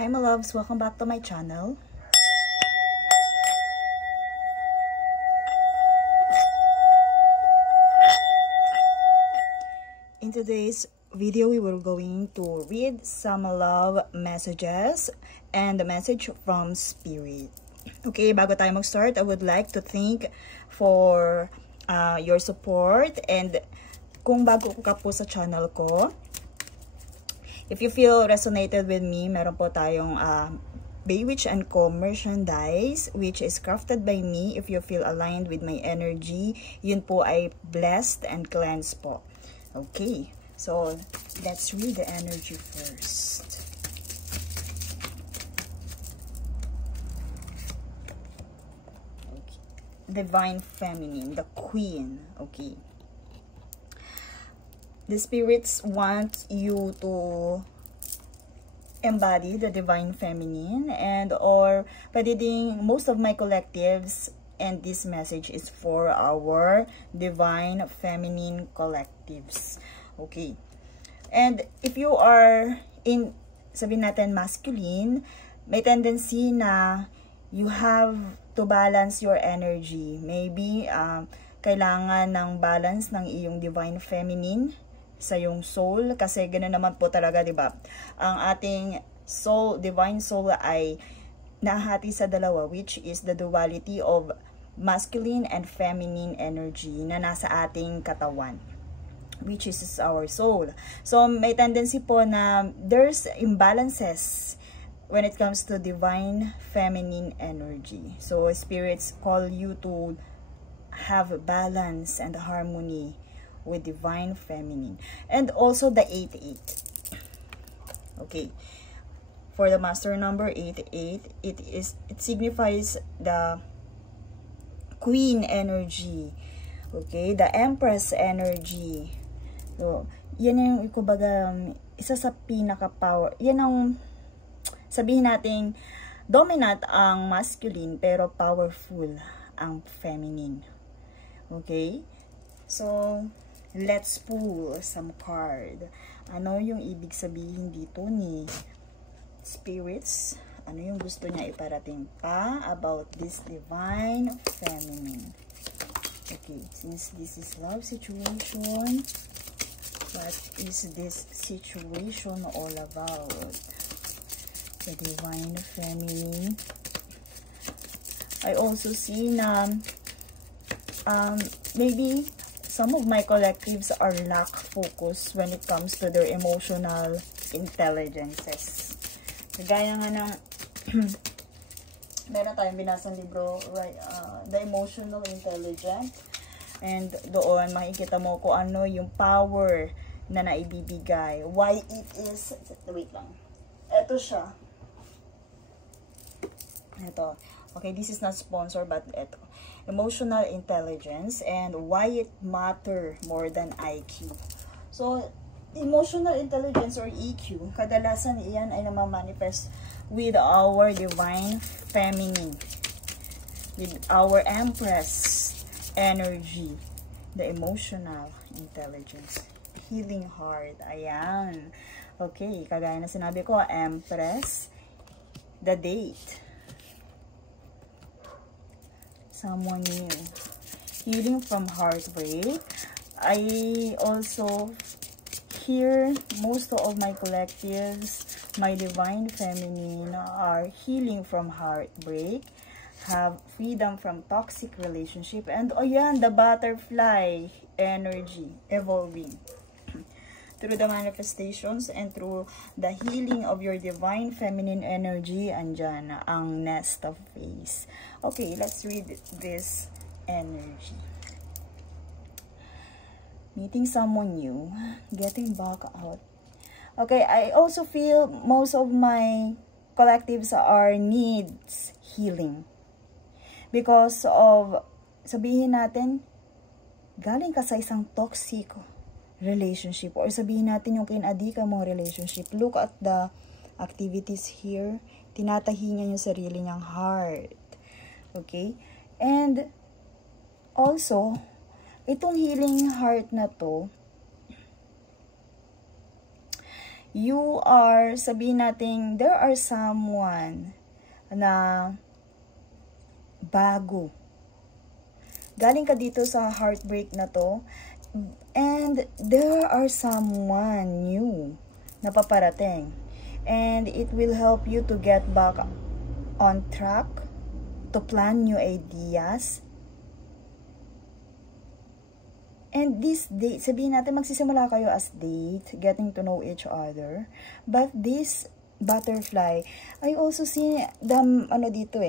Hi my loves, welcome back to my channel. In today's video, we were going to read some love messages and the message from Spirit. Okay, bago tayo mag-start, I would like to thank for your support, and kung bago ka po sa channel ko, if you feel resonated with me, meron po tayong Baywitch & Co merchandise which is crafted by me. If you feel aligned with my energy, yun po ay blessed and cleansed po. Okay, so let's read the energy first. Okay. Divine Feminine, the Queen. Okay. The spirits want you to embody the Divine Feminine, and or pwede ding most of my collectives, and this message is for our Divine Feminine collectives. Okay. And if you are in, sabihin natin, masculine, may tendency na you have to balance your energy. Maybe kailangan ng balance ng iyong Divine Feminine sa yung soul, kasi ganoon naman po talaga, 'di ba? Ang ating soul, divine soul ay nahati sa dalawa, which is the duality of masculine and feminine energy na nasa ating katawan, which is our soul. So may tendency po na there's imbalances when it comes to divine feminine energy. So spirits call you to have balance and harmony with Divine Feminine. And also the 88. Okay. For the master number 88, it signifies the Queen energy. Okay, the Empress energy. So, yan yung kumbaga isa sa pinaka-power. Yan ang sabihin nating dominant ang masculine pero powerful ang feminine. Okay? So, let's pull some card. Ano yung ibig sabihin dito ni spirits? Ano yung gusto niya iparating pa about this Divine Feminine? Okay, since this is love situation, what is this situation all about? The Divine Feminine. I also see na maybe some of my collectives are lack focus when it comes to their emotional intelligences. Gaya nga ng meron tayong binasang libro, right, The Emotional Intelligence, and doon makikita mo kung ano yung power na naibibigay, why it is, wait lang, eto siya, eto, okay, this is not sponsored but eto, emotional intelligence and why it matter more than IQ. So, emotional intelligence or EQ, kadalasan iyan ay namamanifest with our Divine Feminine, with our Empress energy, the emotional intelligence, healing heart, ayan. Okay, kagaya na sinabi ko, Empress, the date, someone new, healing from heartbreak. I also hear most of my collectives, my Divine Feminine, are healing from heartbreak, have freedom from toxic relationship, and oh yan, the butterfly energy evolving through the manifestations and through the healing of your Divine Feminine energy. Andyan ang nest of phase. Okay, let's read this energy. Meeting someone new, getting back out. Okay, I also feel most of my collectives are needs healing. Because of, sabihin natin, galing ka sa isang toxic relationship, or sabihin natin yung kinadika mong relationship. Look at the activities here. Tinatahi niya yung sarili niyang heart. Okay? And also, itong healing heart na to, you are, sabihin natin, there are someone na bago. Galing ka dito sa heartbreak na to, and there are someone new na paparating. And it will help you to get back on track, to plan new ideas. And this date, sabihin natin magsisimula kayo as date, getting to know each other. But this butterfly, I also see the, dito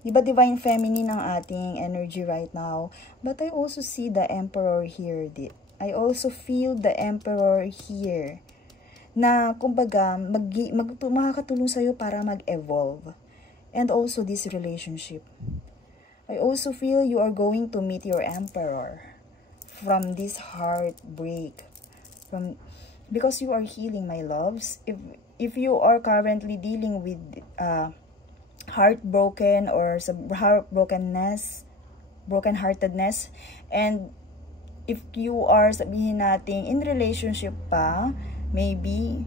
diba divine feminine ang ating energy right now? But I also see the emperor here. I also feel the emperor here. Na kumbaga, makakatulong sa'yo para mag-evolve. And also this relationship. I also feel you are going to meet your emperor from this heartbreak. Because you are healing, my loves. If you are currently dealing with heartbroken or heartbrokenness, brokenheartedness, and if you are, sabihin natin, in relationship pa, maybe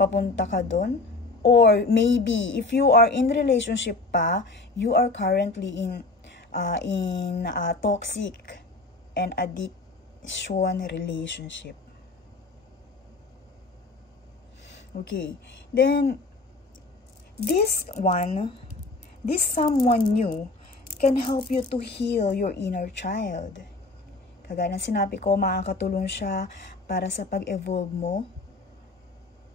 papunta ka dun, or maybe if you are in relationship pa, you are currently in toxic and addiction relationship. Okay, then this someone new can help you to heal your inner child. Kagaya ng sinabi ko, makakatulong siya para sa pag-evolve mo.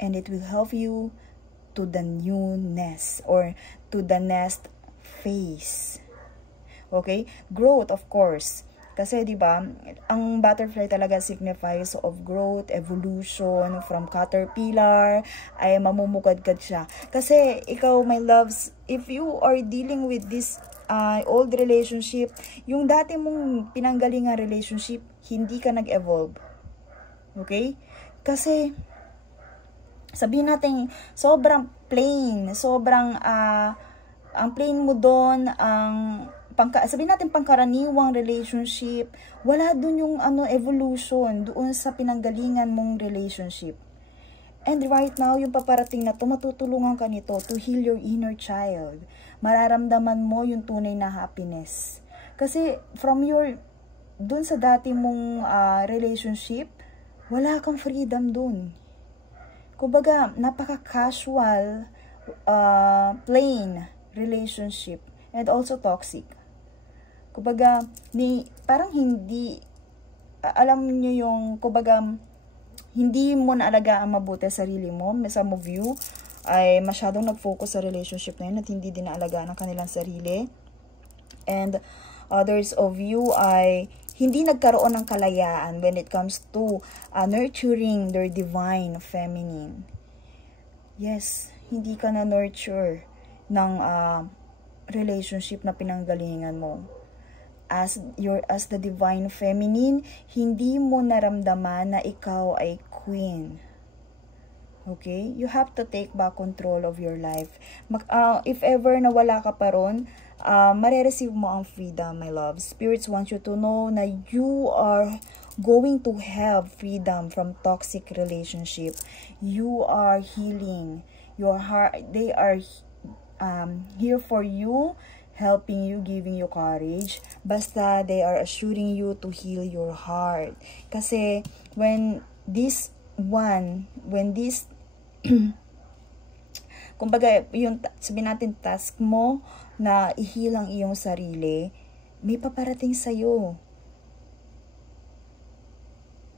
And it will help you to the newness or to the next phase. Okay? Growth, of course. Kasi, di ba, ang butterfly talaga signifies of growth, evolution, from caterpillar, ay mamumukadkad siya. Kasi, ikaw, my loves, if you are dealing with this old relationship, yung dati mong pinanggalingan relationship, hindi ka nag-evolve. Okay? Kasi, sabihin natin, sobrang plain, ang plain mo doon, sabihin natin pangkaraniwang relationship, wala dun yung evolution doon sa pinanggalingan mong relationship. And right now, yung paparating na to, matutulungan ka nito to heal your inner child. Mararamdaman mo yung tunay na happiness. Kasi from dun sa dati mong relationship, wala kang freedom dun. Kumbaga, napaka-casual, plain relationship, and also toxic. Kumbaga, parang hindi, alam niyo yung, kumbaga, hindi mo naalagaan mabuti sarili mo. Some of you ay masyadong nag-focus sa relationship na yun at hindi din naalagaan ang kanilang sarili. And others of you ay hindi nagkaroon ng kalayaan when it comes to nurturing their divine feminine. Yes, hindi ka na nurture ng relationship na pinanggalingan mo. As the divine feminine, hindi mo naramdaman na ikaw ay queen. Okay? You have to take back control of your life. If ever nawala ka pa ron, marireceive mo ang freedom, my love. Spirits want you to know na you are going to have freedom from toxic relationship. You are healing your heart. They are here for you, helping you, giving you courage. Basta they are assuring you to heal your heart. Kasi when this kumbaga, yung sabihin natin task mo na i-heal ang iyong sarili, may paparating sa'yo.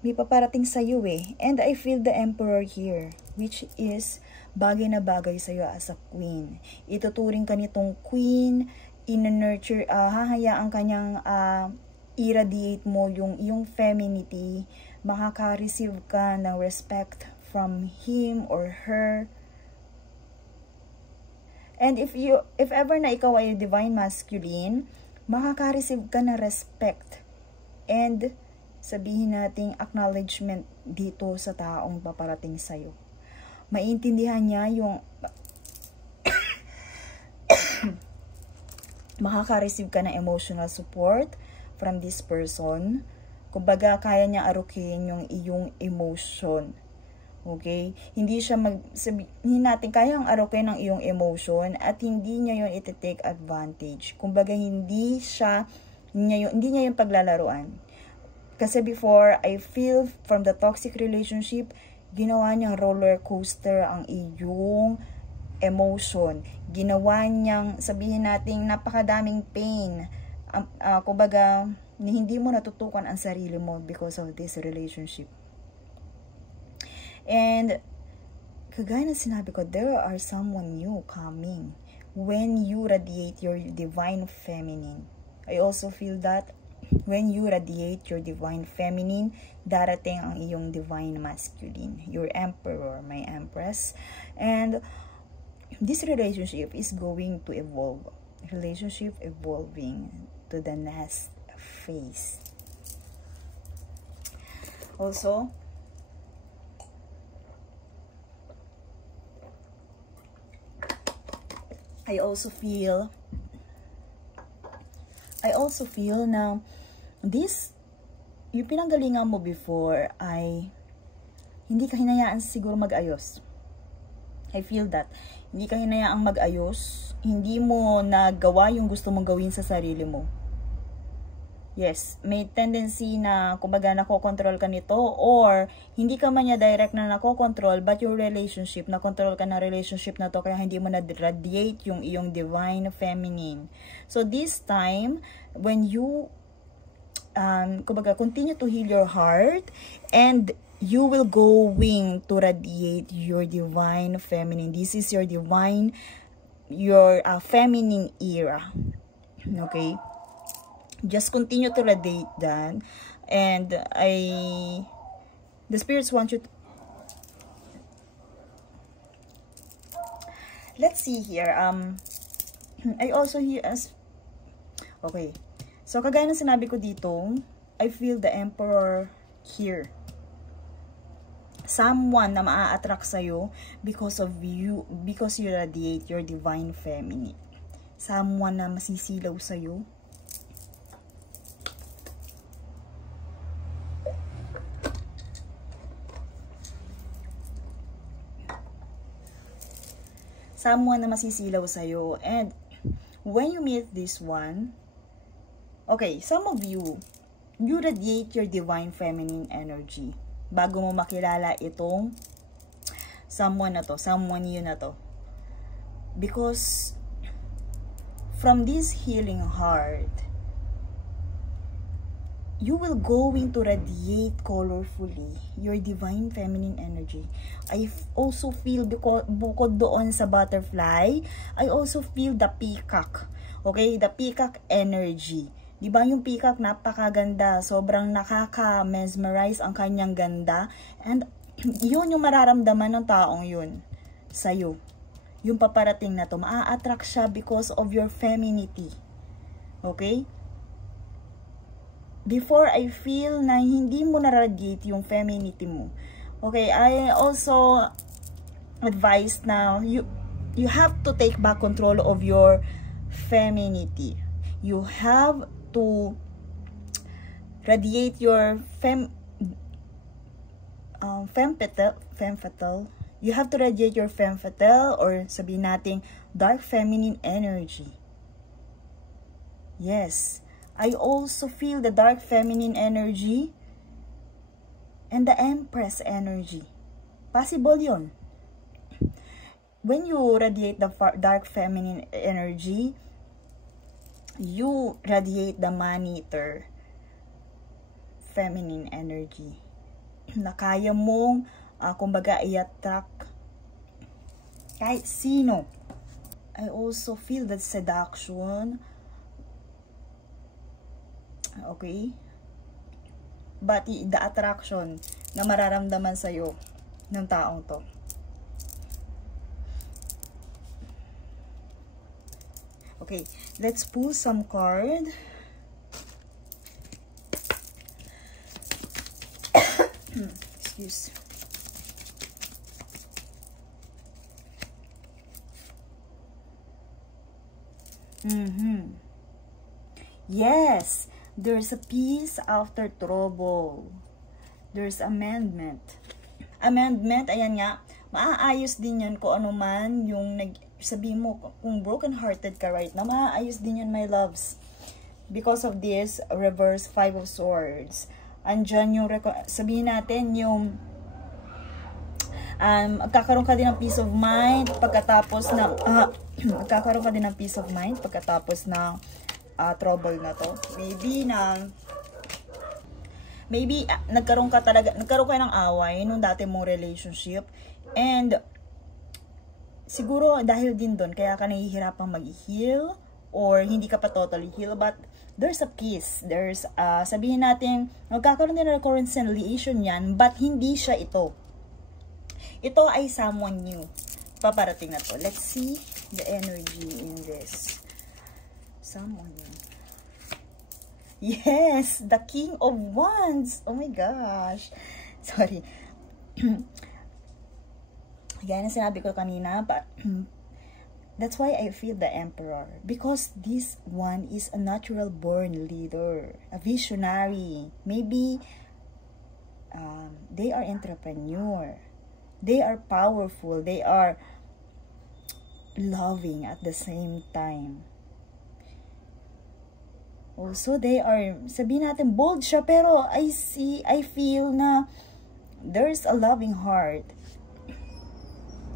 May paparating sa'yo And I feel the emperor here, which is bagay na bagay sa'yo as a queen. Ituturing ka nitong queen, in-nurture, hahayaan kanyang irradiate mo yung iyong femininity, makaka-receive ka ng respect from him or her. And if ever na ikaw ay divine masculine, makaka-receive ka ng respect and sabihin nating acknowledgement dito sa taong paparating sa'yo. Maintindihan niya yung makaka-receive ka ng emotional support from this person. Kumbaga, kaya niya arukin yung iyong emotion. Okay? Hindi siya sabihin natin, kayang arokin ng iyong emotion at hindi niya yun iti-take advantage. Kumbaga, hindi niya yung paglalaruan. Kasi before, I feel from the toxic relationship, ginawa niyang roller coaster ang iyong emotion. Ginawa niyang, sabihin natin, napakadaming pain. Kumbaga, hindi mo natutukan ang sarili mo because of this relationship. And, kagaya na sinabi ko, there are someone new coming when you radiate your divine feminine. I also feel that when you radiate your divine feminine, darating ang iyong divine masculine, your emperor, my empress. And this relationship is going to evolve. Relationship evolving to the next phase. Also, I also feel na this, yung pinanggalingan mo before ay hindi ka hinayaan siguro mag-ayos. I feel that. Hindi ka hinayaang mag-ayos. Hindi mo nagawa yung gusto mong gawin sa sarili mo. Yes, may tendency na kumbaga nakokontrol ka nito or hindi ka man niya direct na nakokontrol but yung relationship, nakontrol ka na relationship na to kaya hindi mo na-radiate yung iyong divine feminine. So this time, when you kumbaga continue to heal your heart and you will going to radiate your divine feminine. This is your divine, your feminine era. Okay? Just continue to radiate that, and the spirits want you to, let's see here, I also hear as, okay, so kagaya ng sinabi ko dito, I feel the emperor here, someone na maa-attract sa'yo because you radiate your divine feminine, someone na masisilaw sa'yo. Someone na masisilaw sa'yo. And when you meet this one, okay, some of you radiate your divine feminine energy bago mo makilala itong someone na to, someone you na to. Because from this healing heart, you will going to radiate colorfully your divine feminine energy. I also feel, bukod doon sa butterfly, I also feel the peacock. Okay, the peacock energy. Diba yung peacock napakaganda, sobrang nakaka-mesmerize ang kanyang ganda, and yun yung mararamdaman ng taong yun sa'yo. Yung paparating na to, maa-attract siya because of your femininity. Okay? Before, I feel na hindi mo na-radiate yung femininity mo. Okay, I also advise now, you have to take back control of your femininity. You have to radiate your femme fatale. You have to radiate your femme fatale, or sabihin natin dark feminine energy. Yes. I also feel the dark feminine energy and the empress energy. Possible yun. When you radiate the dark feminine energy, you radiate the man-eater feminine energy. Na kaya mong, kumbaga, i-attract kahit sino. I also feel that seduction. Okay? But the attraction na mararamdaman sa'yo ng taong to. Okay, let's pull some card. Excuse. Yes, there's a peace after trouble. There's amendment. amendment, ayan nga, maaayos din yan kung ano man yung sabihin mo, kung broken-hearted ka right now, maaayos din yan, my loves. Because of this, reverse 5 of Swords. Andyan yung, sabihin natin, yung, magkakaroon ka din ng peace of mind pagkatapos ng, magkakaroon ka din ng peace of mind pagkatapos ng trouble na to. Maybe nagkaroon ka ng away nung dati mong relationship, and siguro dahil din doon kaya ka nahihirapang mag-heal or hindi ka pa totally heal, but there's a peace. There's sabihin natin magkakaroon din ng reconciliation yan, but hindi siya ito. Ito ay someone new. Paparating na to. Let's see the energy in this. Someone new. Yes, the King of Wands. Oh my gosh. Sorry. Gaya na sinabi ko kanina, but that's why I feel the Emperor. Because this one is a natural born leader, a visionary. Maybe they are entrepreneur. They are powerful. They are loving at the same time. Also, they are, sabihin natin, bold siya, pero I feel na there's a loving heart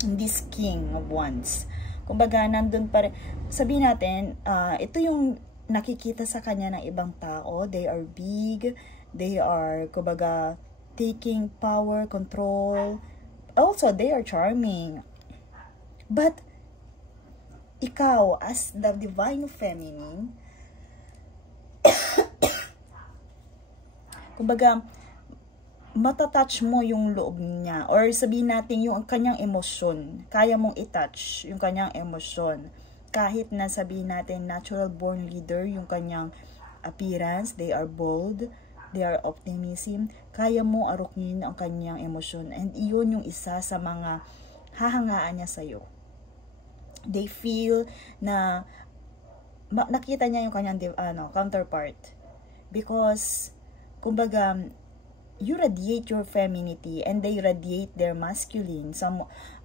in this King of Wands. Kumbaga, nandun pa rin, sabihin natin, ito yung nakikita sa kanya ng ibang tao. They are big, they are, kumbaga, taking power, control. Also, they are charming. But, ikaw, as the divine feminine, kumbaga, matatouch mo yung loob niya, or sabihin natin yung kanyang emosyon, kaya mong itouch yung kanyang emosyon, kahit na sabihin natin natural born leader yung kanyang appearance, they are bold, they are optimism, kaya mo arukin ang kanyang emosyon, and iyon yung isa sa mga hahangaan niya sa'yo. They feel na nakita niya yung kanyang counterpart, because kumbaga, you radiate your femininity and they radiate their masculine.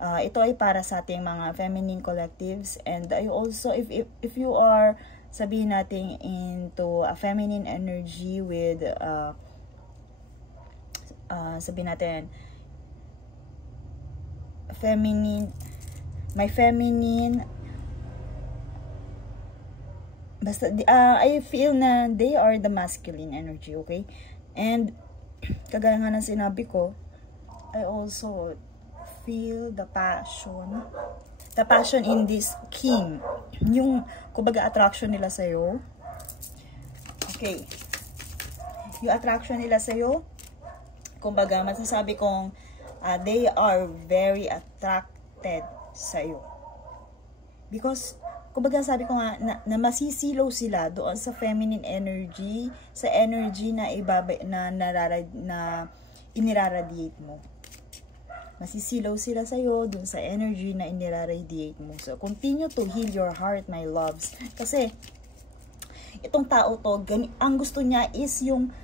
Ito ay para sa ating mga feminine collectives, and I also, if you are, sabihin natin, into a feminine energy with sabihin natin my feminine, basta I feel na they are the masculine energy, okay? And kagaya nga ng sinabi ko, I also feel the passion in this king, yung kumbaga attraction nila sa'yo. Okay, yung attraction nila sa'yo, kumbaga masasabi kong they are very attracted sa'yo, because kumbaga sabi ko nga na masisilaw sila doon sa feminine energy, sa energy na iniraradiate mo. Masisilaw sila sa'yo doon sa energy na iniraradiate mo. So, continue to heal your heart, my loves. Kasi, itong tao to, ang gusto niya is yung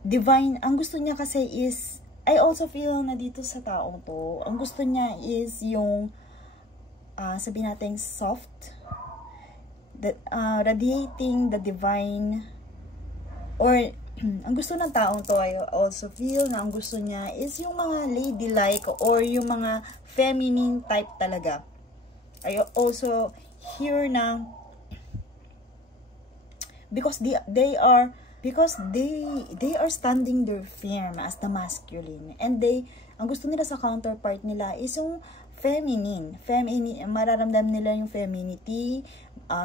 divine, ang gusto niya kasi is, I also feel na dito sa taong to, ang gusto niya is yung sabihin natin soft, radiating the divine, or ang gusto ng taong to, I also feel na ang gusto niya is yung mga ladylike or yung mga feminine type talaga. I also hear na because they are standing their firm as the masculine, and ang gusto nila sa counterpart nila is yung feminine, mararamdam nila yung femininity,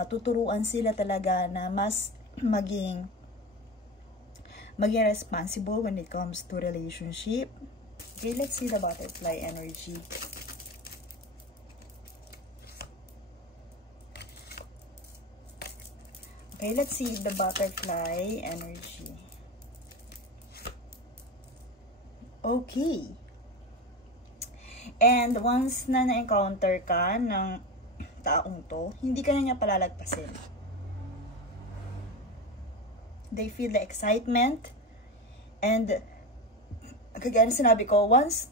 tuturuan sila talaga na mas maging responsible when it comes to relationship. Okay, let's see the butterfly energy. Okay, let's see the butterfly energy. Okay. And once na na-encounter ka ng taong to, hindi ka na niya palalagpasin. They feel the excitement, and kagaya na sinabi ko, once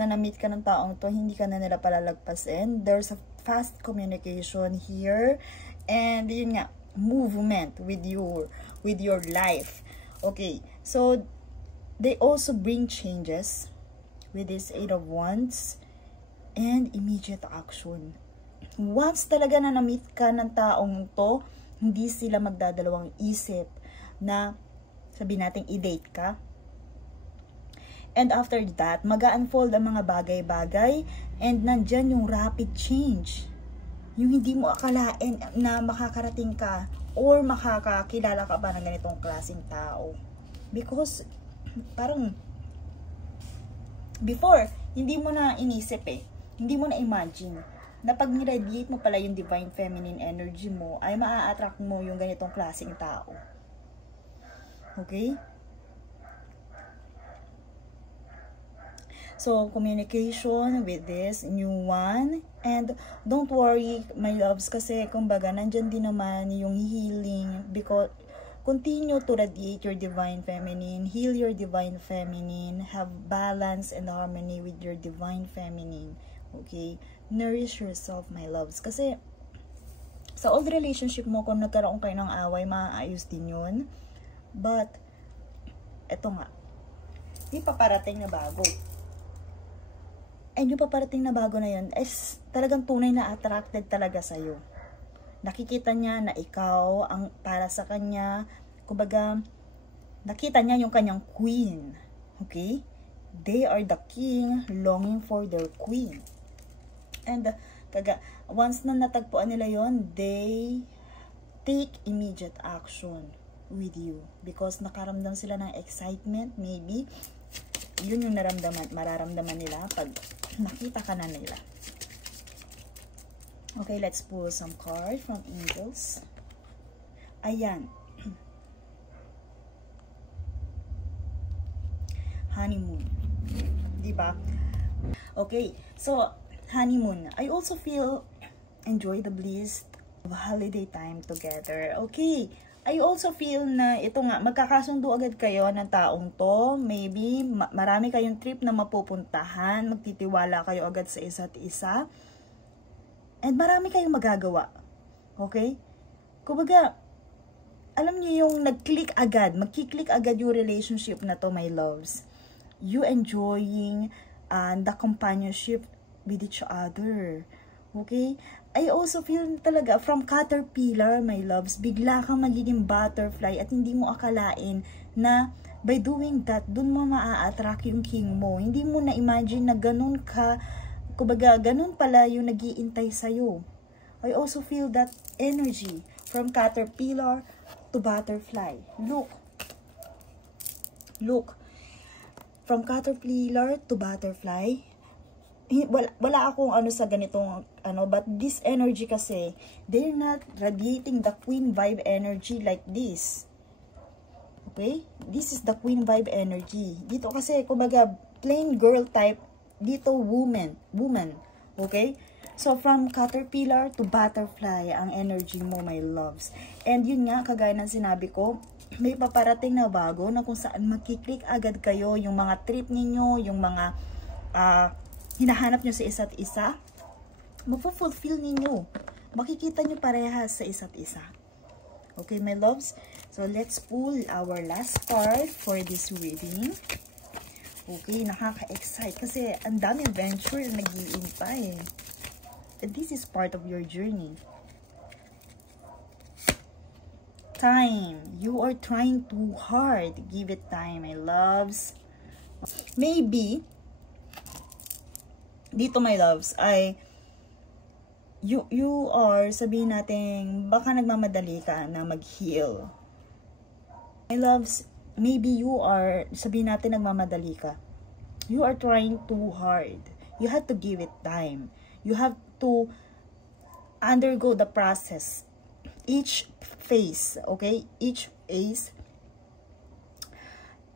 na na-meet ka ng taong to, hindi ka na nila palalagpasin. There's a fast communication here. And yun nga, movement with your life. Okay, so they also bring changes with this 8 of Wands and immediate action. Once talaga na na-meet ka ng taong to, hindi sila magdadalawang isip na sabihin natin i-date ka. And after that, mag-unfold ang mga bagay-bagay and nandyan yung rapid change. Yung hindi mo akalain na makakarating ka or makakakilala ka ba ng ganitong klaseng tao. Because, parang, before, hindi mo na inisip hindi mo na imagine na pag niradiate mo pala yung divine feminine energy mo, ay maa-attract mo yung ganitong klaseng tao. Okay? So, communication with this new one. And don't worry, my loves, kasi kumbaga, nandyan din naman yung healing. Because, continue to radiate your divine feminine. Heal your divine feminine. Have balance and harmony with your divine feminine. Okay? Nourish yourself, my loves. Kasi, sa old relationship mo, kung nagkaroon kayo ng away, maaayos din yun. But, eto nga, may paparating na bago. And yung paparating na bago na yun is talagang tunay na attracted talaga sa'yo. Nakikita niya na ikaw ang para sa kanya. Kumbaga, nakita niya yung kanyang queen. Okay? They are the king longing for their queen. And once na natagpuan nila yon, they take immediate action with you. Because nakaramdam sila ng excitement, maybe. Yun yung mararamdaman nila pag nakita ka na nila. Okay, let's pull some cards from angels. Ayan. Honeymoon. Diba? Okay, so, honeymoon. I also feel enjoy the bliss of holiday time together. Okay, I also feel na ito nga, magkakasundo agad kayo ng taong to. Maybe, marami kayong trip na mapupuntahan. Magtitiwala kayo agad sa isa't isa. And marami kayong magagawa. Okay? Kumbaga, alam niyo yung nag-click agad. Magki-click agad yung relationship na to, my loves. You enjoying the companionship with each other. Okay? I also feel talaga, from caterpillar, my loves, bigla kang magiging butterfly at hindi mo akalain na by doing that, dun mo maa-attract yung king mo. Hindi mo na-imagine na ganun ka, kumbaga, ganun pala yung nag-iintay sa'yo. I also feel that energy from caterpillar to butterfly. Look. Look. From caterpillar to butterfly, wala akong ano sa ganitong ano, but this energy kasi, they're not radiating the queen vibe energy like this. Okay? This is the queen vibe energy. Dito kasi, kumbaga, plain girl type, dito woman. Okay? So, from caterpillar to butterfly, ang energy mo, my loves. And yun nga, kagaya ng sinabi ko, may paparating na bago na kung saan magkiklik agad kayo, yung mga trip ninyo, yung mga hinahanap nyo sa isa't isa, mapufulfill ninyo. Makikita nyo parehas sa isa't isa. Okay, my loves? So, let's pull our last card for this reading. Okay, nakaka-excite kasi ang dami adventure na nag-iintay. And this is part of your journey. Time. You are trying too hard. Give it time, my loves. Maybe, dito, my loves, ay you are, sabihin natin, baka nagmamadali ka na mag-heal. My loves, maybe you are, sabihin natin nagmamadali ka. You are trying too hard. You have to give it time. You have to undergo the process. Each phase, okay? Each phase,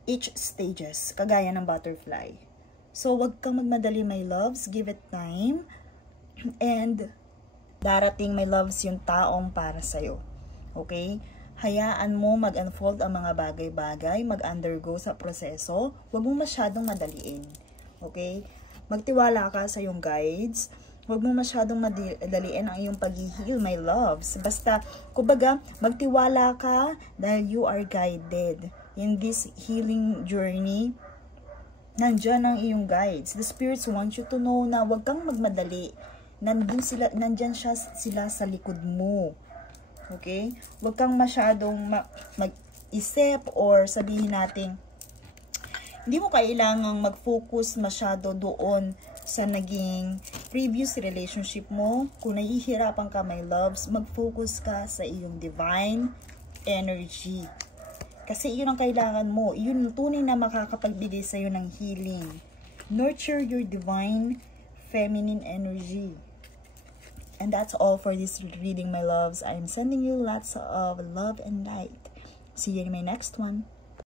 each stages, kagaya ng butterfly. So, wag kang magmadali, my loves. Give it time. And, darating, my loves, yung taong para sa'yo. Okay? Hayaan mo mag-unfold ang mga bagay-bagay, mag-undergo sa proseso. Huwag mo masyadong madaliin. Okay? Magtiwala ka sa iyong guides. Huwag mo masyadong madaliin ang iyong pag-heal, my loves. Basta, kumbaga, magtiwala ka dahil you are guided. In this healing journey, nandyan ang iyong guides. The spirits want you to know na huwag kang magmadali. Nandyan sila sa likod mo. Okay? Huwag kang masyadong mag-isip or sabihin natin, hindi mo kailangang mag-focus masyado doon sa naging previous relationship mo. Kung nahihirapan ka, my loves, mag-focus ka sa iyong divine energy. Kasi yun ang kailangan mo. Yun yung tunay na makakapagbigay sa iyo ng healing. Nurture your divine feminine energy. And that's all for this reading, my loves. I'm sending you lots of love and light. See you in my next one.